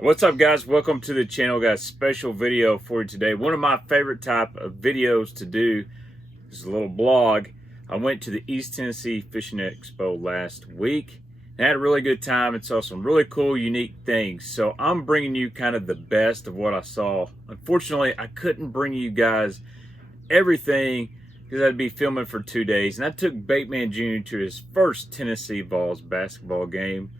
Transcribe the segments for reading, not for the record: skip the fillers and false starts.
What's up, guys? Welcome to the channel. Got a special video for you today. One of my favorite type of videos to do is a little blog. I went to the East Tennessee Fishing Expo last week and had a really good time and saw some really cool, unique things. So I'm bringing you kind of the best of what I saw. Unfortunately, I couldn't bring you guys everything because I'd be filming for 2 days. And I took Baitman Jr. to his first Tennessee Vols basketball game,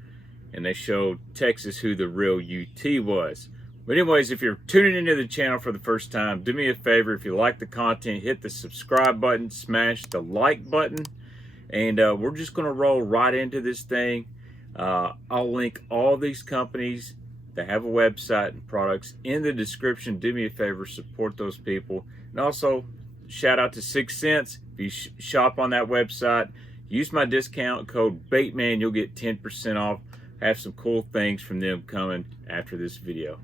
and they showed Texas who the real UT was. But anyways, if you're tuning into the channel for the first time, do me a favor. If you like the content, hit the subscribe button, smash the like button, and we're just going to roll right into this thing. I'll link all these companies that have a website and products in the description. Do me a favor, support those people. And also, shout out to 6 Cents. If you shop on that website, use my discount code BAITMAN. You'll get 10% off. Have some cool things from them coming after this video.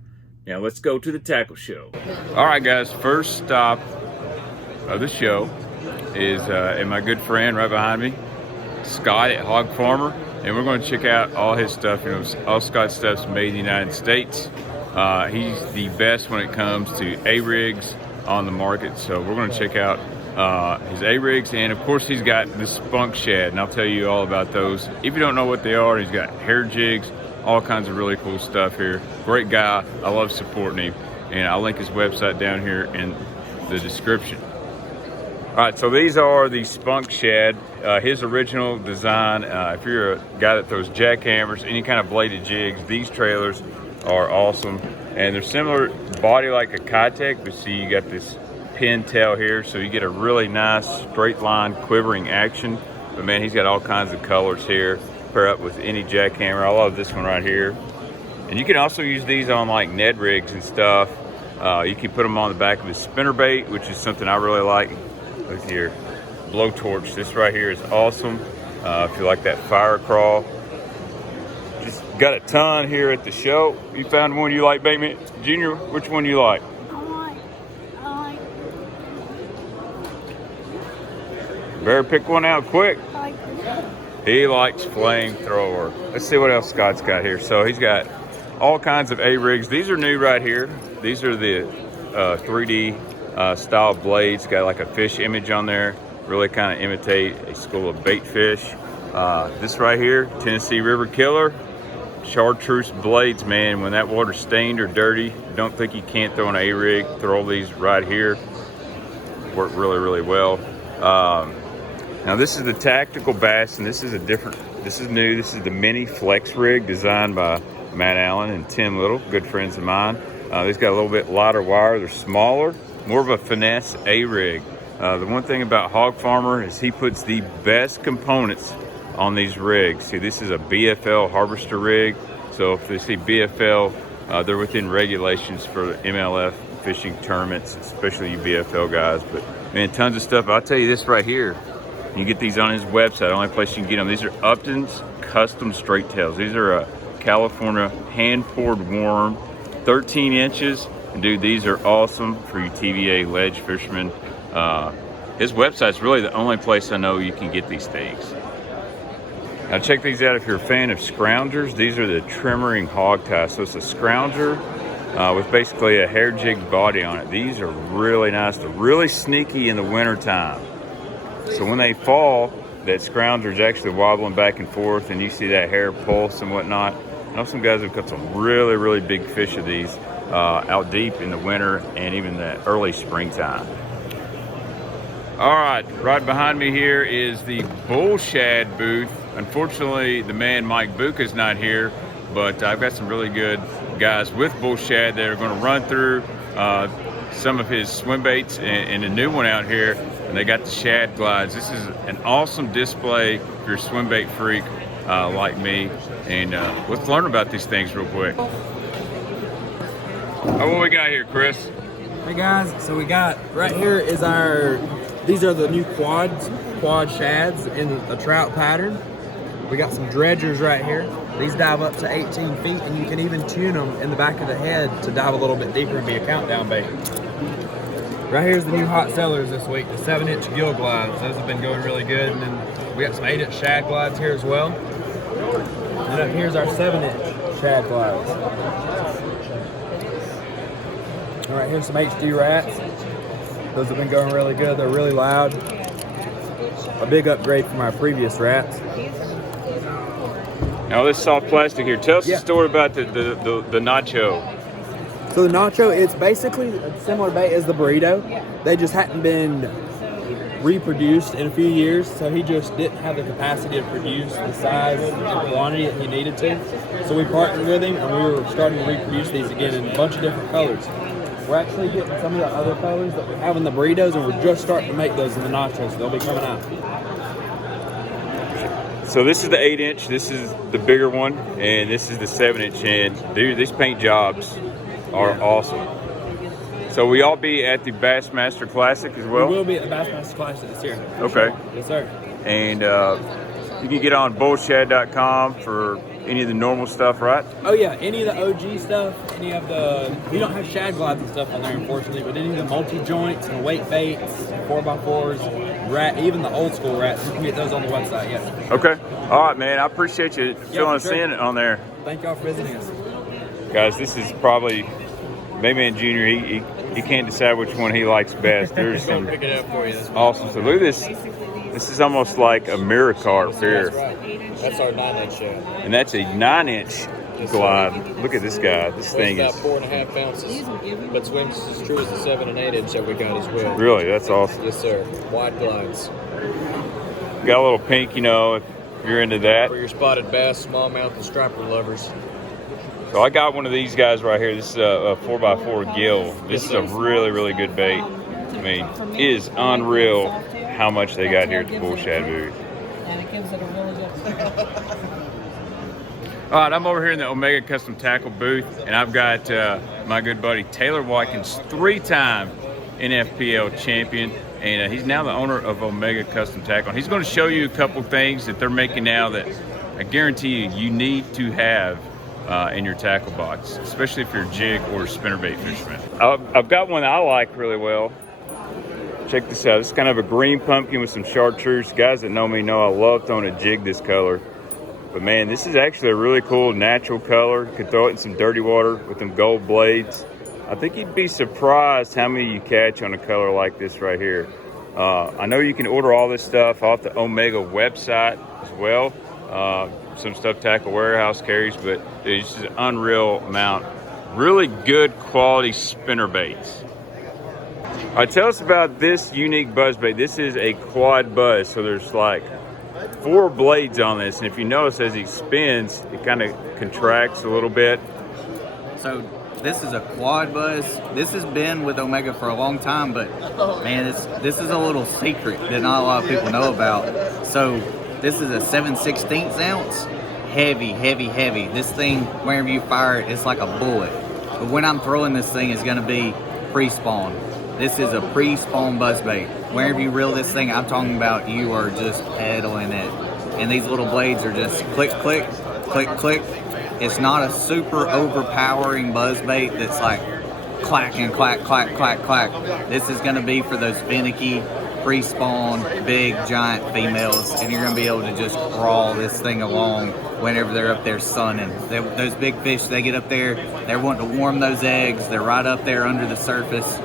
Now let's go to the tackle show. All right, guys, first stop of the show is and my good friend right behind me, Scott at Hog Farmer, and we're going to check out all his stuff. You know, all Scott's stuff's made in the United States. He's the best when it comes to A-rigs on the market, so we're going to check out his A-rigs, and of course he's got the spunk shad, and I'll tell you all about those. If you don't know what they are, he's got hair jigs, all kinds of really cool stuff here. Great guy. I love supporting him, and I'll link his website down here in the description. All right, so these are the spunk shad, his original design. If you're a guy that throws jackhammers, any kind of bladed jigs, these trailers are awesome, and they're similar body like a Kitech, but see, you got this pin tail here, so you get a really nice straight line quivering action. But man, he's got all kinds of colors here, pair up with any jackhammer. I love this one right here. And you can also use these on like Ned rigs and stuff. You can put them on the back of a spinnerbait, which is something I really like with your blowtorch. This right here is awesome. If you like that fire crawl. Just got a ton here at the show. You found one you like, Baitman Junior? Which one do you like? Better pick one out quick. He likes flamethrower. Let's see what else Scott's got here. So he's got all kinds of A-rigs. These are new right here. These are the 3D style blades. Got like a fish image on there. Really kind of imitate a school of bait fish. This right here, Tennessee River Killer. Chartreuse blades, man. When that water's stained or dirty, don't think you can't throw an A-rig. Throw these right here. Work really, really well. Now this is the tactical bass, and this is this is new. This is the mini flex rig designed by Matt Allen and Tim Little, good friends of mine. These got a little bit lighter wire. They're smaller, more of a finesse A-rig. The one thing about Hog Farmer is he puts the best components on these rigs. See, this is a BFL harvester rig. So if they see BFL, they're within regulations for MLF fishing tournaments, especially you BFL guys. But man, tons of stuff. I'll tell you this right here. You can get these on his website. The only place you can get them. These are Upton's custom straight tails. These are a California hand-poured worm, 13 inches. And dude, these are awesome for you TVA ledge fishermen. His website's really the only place I know you can get these things. Now check these out if you're a fan of scroungers. These are the trimmering hog ties. So it's a scrounger with basically a hair jig body on it. These are really nice. They're really sneaky in the winter time. So when they fall, that scrounger is actually wobbling back and forth, and you see that hair pulse and whatnot. I know some guys have caught some really, really big fish of these out deep in the winter and even the early springtime. All right, right behind me here is the bull shad booth. Unfortunately, the man Mike Buca's not here, but I've got some really good guys with bull shad that are going to run through some of his swim baits and a new one out here, and they got the shad glides. This is an awesome display if you're a swim bait freak like me, and let's learn about these things real quick. Oh, what we got here, Chris? Hey guys, so we got right here is these are the new quad shads in a trout pattern. We got some dredgers right here. These dive up to 18 feet, and you can even tune them in the back of the head to dive a little bit deeper and be a countdown bait. Right here's the new hot sellers this week, the 7-inch gill glides. Those have been going really good. And then we got some 8-inch shad glides here as well. And up here's our 7-inch shad glides. Right here's some HD rats. Those have been going really good. They're really loud. A big upgrade from our previous rats. Now this soft plastic here. Tell us Yeah. the story about the nacho. So the nacho, it's basically a similar bait as the burrito. They just hadn't been reproduced in a few years, so he just didn't have the capacity to produce the size and quantity that he needed to. So we partnered with him, and we were starting to reproduce these again in a bunch of different colors. We're actually getting some of the other colors that we have in the burritos, and we're just starting to make those in the nachos, so they'll be coming out. So this is the 8-inch, this is the bigger one, and this is the 7-inch. And dude, these paint jobs are awesome. So we all be at the Bassmaster Classic as well? We will be at the Bassmaster Classic this year. Okay. Yes, sir. And you can get on bullshad.com for any of the normal stuff, right? Oh yeah, any of the OG stuff, any of the, we don't have shad glides and stuff on there unfortunately, but any of the multi-joints and weight baits, 4x4s, rat, even the old school rats, you can get those on the website, yes. Okay. All right, man. I appreciate you filling us in on there. Thank y'all for visiting us. Guys, this is probably Baitman Jr. He can't decide which one he likes best. There's some pick it up for you. awesome. So look at this. This is almost like a mirror carp here. That's right. That's our 9-inch shad. And that's a 9-inch glide. Look at this guy. This thing Weighs is about 4.5 ounces, but swims as true as the 7 and 8-inch that we got as well. really, that's awesome. Yes, sir. Wide glides. Got a little pink, you know, if you're into that. For your spotted bass, smallmouth, and striper lovers. So I got one of these guys right here. This is a 4x4 gill. This is a really, really good bait. I mean, it is unreal how much they got here at the Bull Shad booth. And it gives it a really good. All right, I'm over here in the Omega Custom Tackle booth, and I've got my good buddy Taylor Watkins, 3-time NFPL champion, and he's now the owner of Omega Custom Tackle. And he's going to show you a couple things that they're making now that I guarantee you need to have in your tackle box, especially if you're a jig or a spinnerbait fisherman. I've got one that I like really well. Check this out. It's kind of a green pumpkin with some chartreuse. Guys that know me know I love throwing a jig this color. But man, this is actually a really cool natural color. You could throw it in some dirty water with them gold blades. I think you'd be surprised how many you catch on a color like this right here. I know you can order all this stuff off the Omega website as well. Some stuff Tackle Warehouse carries, but it's just an unreal amount. Really good quality spinner baits. All right, tell us about this unique buzz bait. This is a quad buzz, so there's like 4 blades on this, and if you notice as he spins, it kind of contracts a little bit. So this is a quad buzz. This has been with Omega for a long time, but man, this is a little secret that not a lot of people know about. So this is a 7/16 ounce, heavy, heavy, heavy. This thing, whenever you fire it, it's like a bullet. But when I'm throwing this thing, it's gonna be pre-spawn. This is a pre-spawn buzzbait. Whenever you reel this thing, I'm talking about you are just pedaling it. And these little blades are just click, click, click, click. It's not a super overpowering buzzbait that's like clack and clack, clack, clack, clack. This is gonna be for those finicky, pre-spawn, big, giant females, and you're gonna be able to just crawl this thing along whenever they're up there sunning. Those big fish, they get up there, they're wanting to warm those eggs, they're right up there under the surface.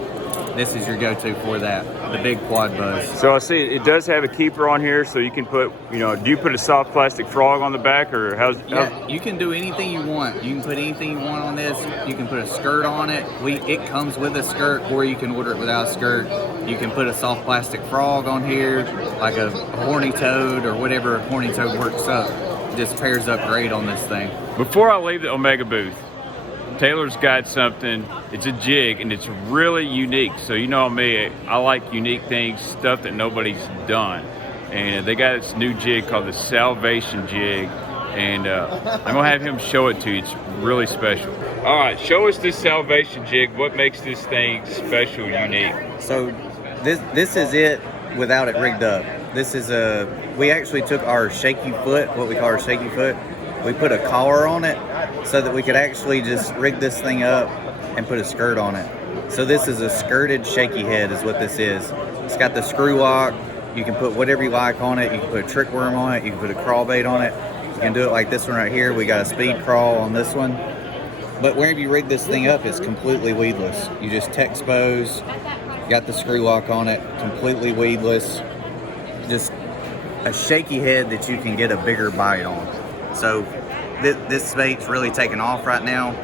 This is your go-to for that, the big quad buzz. So I see it does have a keeper on here, so you can put, you know, do you put a soft plastic frog on the back, or how's? Yeah, you can do anything you want. You can put anything you want on this. You can put a skirt on it. It comes with a skirt, or you can order it without a skirt. You can put a soft plastic frog on here, like a horny toad or whatever horny toad works up. It just pairs up great on this thing. Before I leave the Omega booth, Taylor's got something. It's a jig, and it's really unique. So you know me, I like unique things, stuff that nobody's done. And they got this new jig called the Salvation Jig, and I'm gonna have him show it to you. It's really special. All right, show us this Salvation Jig. What makes this thing special, unique? So this is it without it rigged up. This is we actually took our shaky foot, what we call our shaky foot. We put a collar on it so that we could actually just rig this thing up and put a skirt on it. So this is a skirted shaky head is what this is. It's got the screw lock. You can put whatever you like on it. You can put a trick worm on it. You can put a crawl bait on it. You can do it like this one right here. We got a speed crawl on this one. But wherever you rig this thing up, it's completely weedless. You just expose, got the screw lock on it, completely weedless. Just a shaky head that you can get a bigger bite on. So this bait's really taking off right now.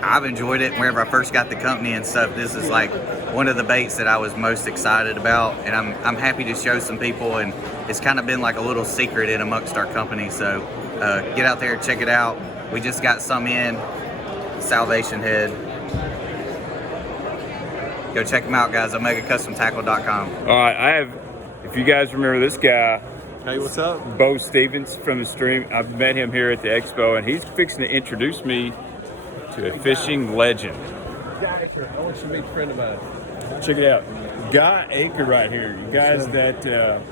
I've enjoyed it. Whenever I first got the company and stuff, this is like one of the baits that I was most excited about, and I'm happy to show some people, and it's kind of been like a little secret in amongst our company. So get out there, check it out. We just got some in, Salvation Head. Go check them out, guys, OmegaCustomTackle.com. All right, I have, if you guys remember this guy, Hey, what's up? Bo Stevens from the stream. I've met him here at the Expo, and he's fixing to introduce me to a fishing legend. I want you to meet a friend of mine. Check it out. Guy Aker right here. You guys that have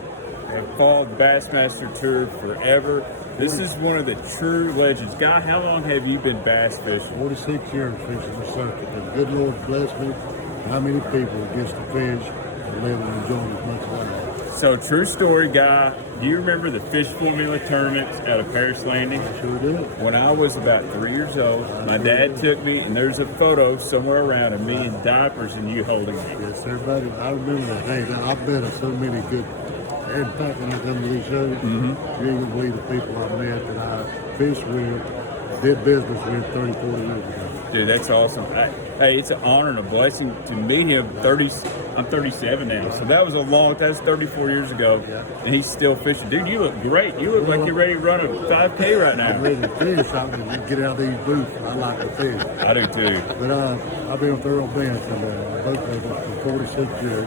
followed Bassmaster Tour forever. This is one of the true legends. Guy, how long have you been bass fishing? 46 years fishing the circuit. The good Lord bless me. How many people gets to fish and live and enjoy as much as I do. So, true story, Guy. Do you remember the fish formula tournaments out of Paris Landing? I sure do. When I was about 3 years old, my dad took me, and there's a photo somewhere around of me in diapers and you holding me. Yes, sir, buddy. I remember that. Hey, I've been to so many good. In fact, when I come to these shows, you ain't gonna believe the people I met that I fished with, did business with 30, 40 years ago. Dude, that's awesome. Hey, it's an honor and a blessing to meet him. I'm 37 now, so that was a long time. That's 34 years ago, and he's still fishing. Dude, you look great. You look like you're ready to run a 5K right now. I'm ready to fish. I'm gonna get out of these booths. I like to fish. I do too. But I've been a thorough bench and boat business for 46 years.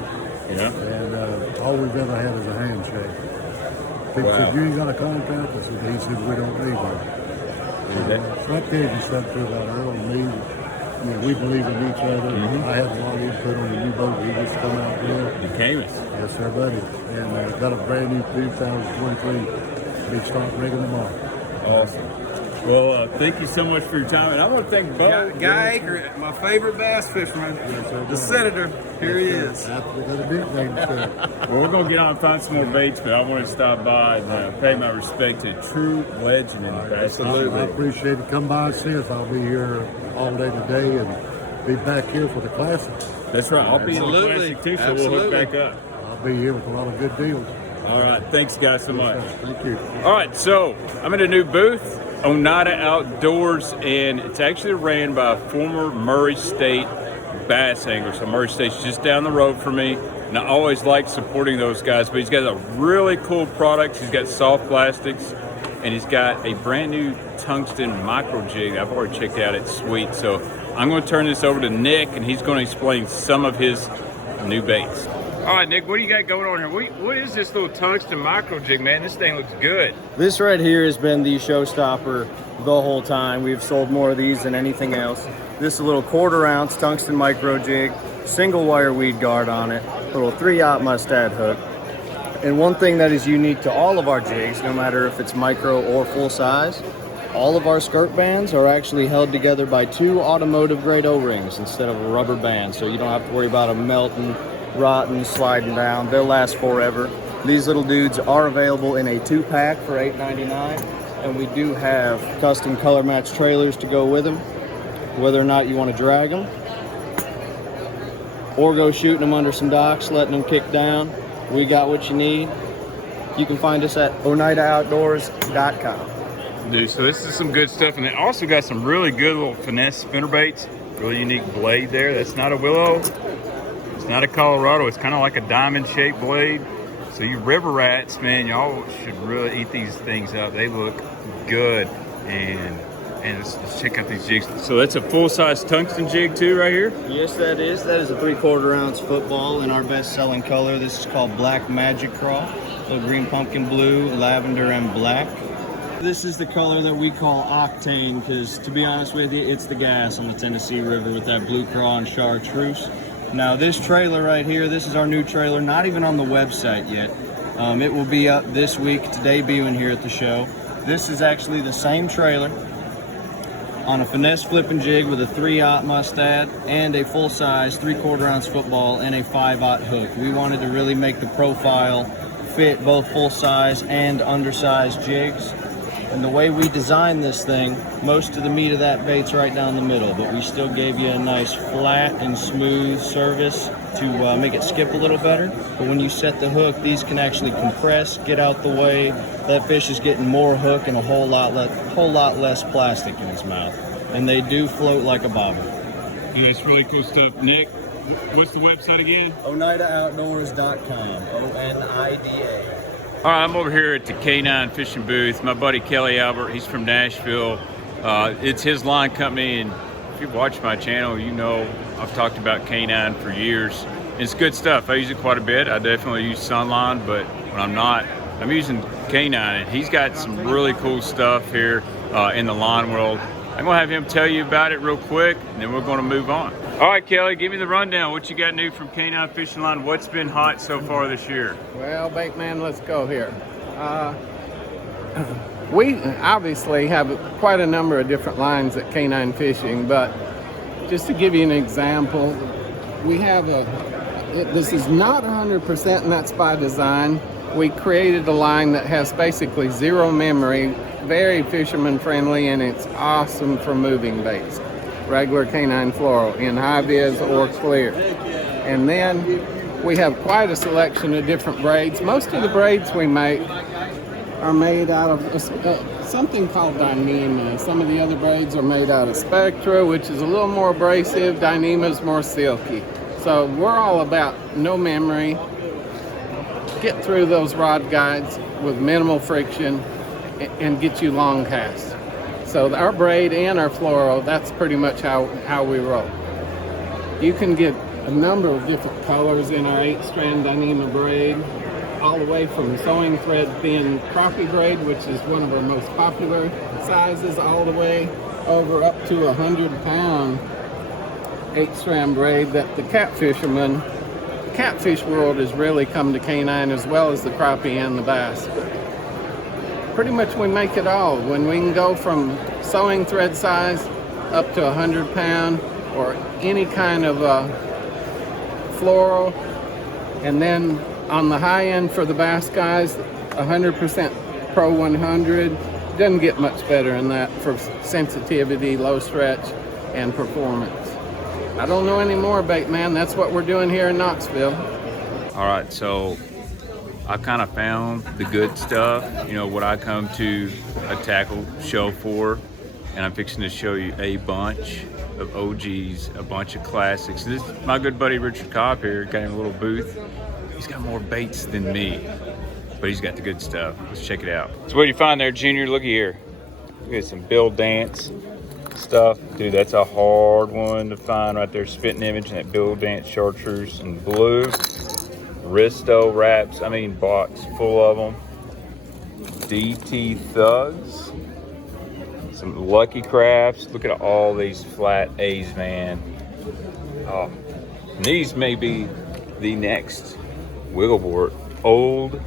Yeah. And all we've ever had is a handshake. People said, you ain't got a contract? I said, he said, we don't need one. So that tells you something about Earl and me. You know, we believe in each other. I had a lot of input on the new boat we just come out with. You came it. Yes, sir, buddy. And got a brand new 2023. Big start rigging tomorrow. Awesome. Well, thank you so much for your time, and I want to thank Bo. Guy Aker, my favorite bass fisherman, the senator. Here he is. That's a big thing, sir. Well, we're going to get on and find some more baits, but I want to stop by and pay my respect to a true legend in the bass. I appreciate it. Come by and see us. I'll be here all day today and be back here for the classic. That's right. I'll be in the classic too, so we'll hook back up. I'll be here with a lot of good deals. All right. Thanks, guys, so much. Thank you. All right, so I'm in a new booth, Onata Outdoors, and it's actually ran by a former Murray State bass angler. So Murray State's just down the road from me, and I always like supporting those guys. But he's got a really cool product. He's got soft plastics, and he's got a brand new tungsten micro jig. I've already checked it out. It's sweet. So I'm going to turn this over to Nick, and he's going to explain some of his new baits. All right, Nick, what do you got going on here? What is this little tungsten micro jig, man? This thing looks good. This right here has been the showstopper the whole time. We've sold more of these than anything else. This is a little 1/4 ounce tungsten micro jig, single wire weed guard on it, little 3/0 mustad hook. And one thing that is unique to all of our jigs, no matter if it's micro or full size, all of our skirt bands are actually held together by 2 automotive grade O-rings instead of a rubber band. So you don't have to worry about them melting, rotting, sliding down. They'll last forever. These little dudes are available in a 2-pack for $8.99, and we do have custom color match trailers to go with them, whether or not you want to drag them or go shooting them under some docks, letting them kick down. We got what you need. You can find us at OnataOutdoors.com. Dude, so this is some good stuff, and they also got some really good little finesse spinnerbaits. Really unique blade there. That's not a willow. Not a Colorado. It's kind of like a diamond-shaped blade. So you river rats, man, y'all should really eat these things up. They look good, and let's check out these jigs. So that's a full-size tungsten jig too, right here. Yes, that is. That is a 3/4 ounce football in our best-selling color. This is called Black Magic Craw. So green pumpkin blue, lavender, and black. This is the color that we call octane, because to be honest with you, it's the gas on the Tennessee River with that blue craw and chartreuse. Now this trailer right here, this is our new trailer, not even on the website yet. It will be up this week to debuting here at the show. This is actually the same trailer on a finesse flipping jig with a 3/0 mustad and a full-size 3/4 ounce football and a 5/0 hook. We wanted to really make the profile fit both full-size and undersized jigs. And the way we designed this thing, most of the meat of that bait's right down the middle, but we still gave you a nice flat and smooth surface to make it skip a little better. But when you set the hook, these can actually compress, get out the way. That fish is getting more hook and a whole lot less plastic in his mouth. And they do float like a bobber. Yeah, it's really cool stuff. Nick, what's the website again? OnataOutdoors.com, ONIDA. All right, I'm over here at the K9 fishing booth. My buddy Kelly Albert, he's from Nashville. It's his line company, and if you've watched my channel, you know I've talked about K9 for years. It's good stuff. I use it quite a bit. I definitely use Sunline, but when I'm not, I'm using K9, and he's got some really cool stuff here in the line world. I'm gonna have him tell you about it real quick, and then we're gonna move on. All right, Kelly, give me the rundown. What you got new from K9 Fishing Line? What's been hot so far this year? Well, Baitman, let's go here. We obviously have quite a number of different lines at K9 Fishing, but just to give you an example, we have this is not 100%, and that's by design. We created a line that has basically zero memory, very fisherman friendly, and it's awesome for moving baits. Regular K9 fluoro in high vis or clear. And then we have quite a selection of different braids. Most of the braids we make are made out of something called Dyneema. Some of the other braids are made out of Spectra, which is a little more abrasive. Dyneema is more silky. So we're all about no memory. Get through those rod guides with minimal friction and get you long casts. So our braid and our fluoro, that's pretty much how we roll. You can get a number of different colors in our 8-strand Dyneema braid, all the way from sewing thread thin crappie braid, which is one of our most popular sizes, all the way over up to 100-pound 8-strand braid that the catfish world has really come to K9, as well as the crappie and the bass. Pretty much we make it all. When we can go from sewing thread size up to 100-pound or any kind of fluoro, and then on the high end for the bass guys, 100% Pro 100. Doesn't get much better than that for sensitivity, low stretch, and performance. I don't know any more, Baitman. That's what we're doing here in Knoxville. All right, so I kind of found the good stuff, you know, what I come to a tackle show for, and I'm fixing to show you a bunch of OGs, a bunch of classics. This is my good buddy Richard Cobb here, got him a little booth. He's got more baits than me, but he's got the good stuff. Let's check it out. So what do you find there, Junior? Look here. Look at some Bill Dance stuff. Dude, that's a hard one to find right there. Spitting Image and that Bill Dance chartreuse in blue. Risto wraps, I mean box full of them. DT Thugs. Some Lucky Crafts. Look at all these flat A's, man. Oh, these may be the next Wiggleboard. Old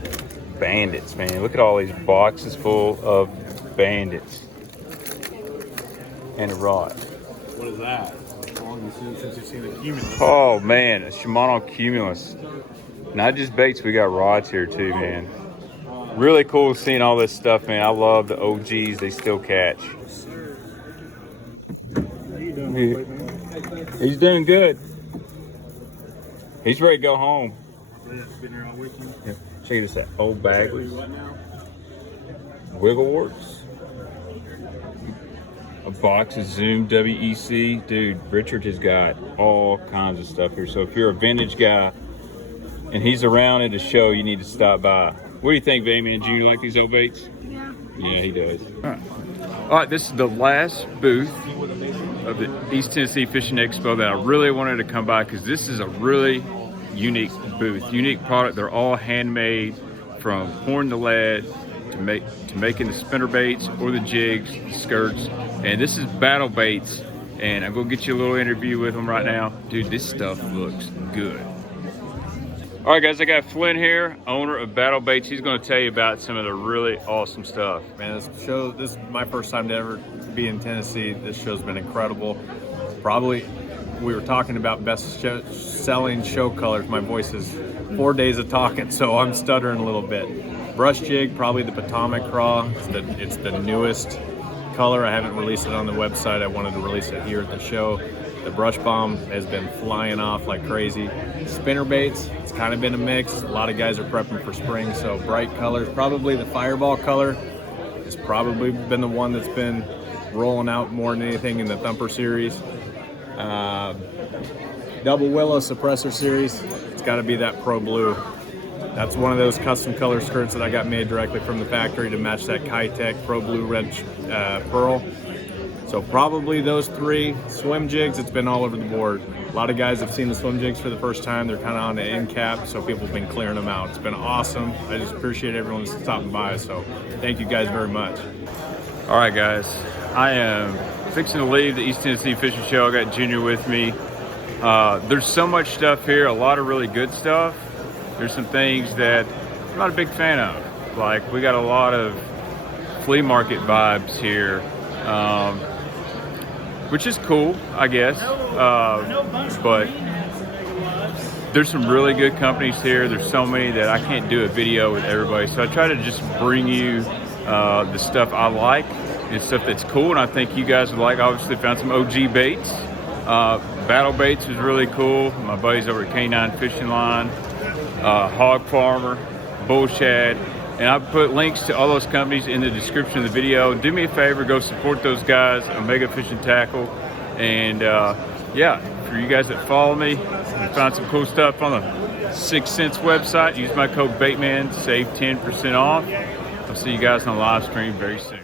Bandits, man. Look at all these boxes full of Bandits. And a rod. What is that? How long has it since you've seen a Cumulus? Oh man, a Shimano Cumulus. Not just baits, we got rods here too, man. Really cool seeing all this stuff, man. I love the OGs, they still catch. He's doing good. He's ready to go home. Yeah. Check this out. Old Bagley's. Wiggleworts. A box of Zoom WEC. Dude, Richard has got all kinds of stuff here. So if you're a vintage guy and he's around at a show, you need to stop by. What do you think, Baitman? Do you like these old baits? Yeah. Yeah, he does. All right, this is the last booth of the East Tennessee Fishing Expo that I really wanted to come by because this is a really unique booth, unique product. They're all handmade, from pouring the lead to making the spinner baits or the jigs, the skirts. And this is Battle Baits, and I'm gonna get you a little interview with them right now. Dude, this stuff looks good. All right, guys, I got Flynn here, owner of Battle Baits. He's gonna tell you about some of the really awesome stuff. Man, this is my first time to ever be in Tennessee. This show's been incredible. Probably, we were talking about selling show colors. My voice is 4 days of talking, so I'm stuttering a little bit. Brush jig, probably the Potomac craw. It's the newest color. I haven't released it on the website. I wanted to release it here at the show. The brush bomb has been flying off like crazy. Spinner baits, it's kind of been a mix. A lot of guys are prepping for spring, so bright colors. Probably the Fireball color has probably been the one that's been rolling out more than anything in the Thumper series. Double Willow Suppressor series, it's got to be that Pro Blue. That's one of those custom color skirts that I got made directly from the factory to match that Kitech Pro Blue Red Pearl. So probably those three. Swim jigs, it's been all over the board. A lot of guys have seen the swim jigs for the first time. They're kind of on the end cap, so people have been clearing them out. It's been awesome. I just appreciate everyone stopping by, so thank you guys very much. All right, guys, I am fixing to leave the East Tennessee Fishing Show. I got Junior with me. There's so much stuff here, a lot of really good stuff. There's some things that I'm not a big fan of. Like, we got a lot of flea market vibes here, which is cool, I guess. But there's some really good companies here. There's so many that I can't do a video with everybody. So I try to just bring you the stuff I like and stuff that's cool, and I think you guys would like. Obviously found some OG baits. Battle Baits was really cool. My buddies over at K9 Fishing Line, Hog Farmer, Bull Shad, and I put links to all those companies in the description of the video. Do me a favor, go support those guys, Omega Fishing Tackle, and yeah, for you guys that follow me, you can find some cool stuff on the 6 Cents website. Use my code BAITMAN, save 10% off. I'll see you guys on the live stream very soon.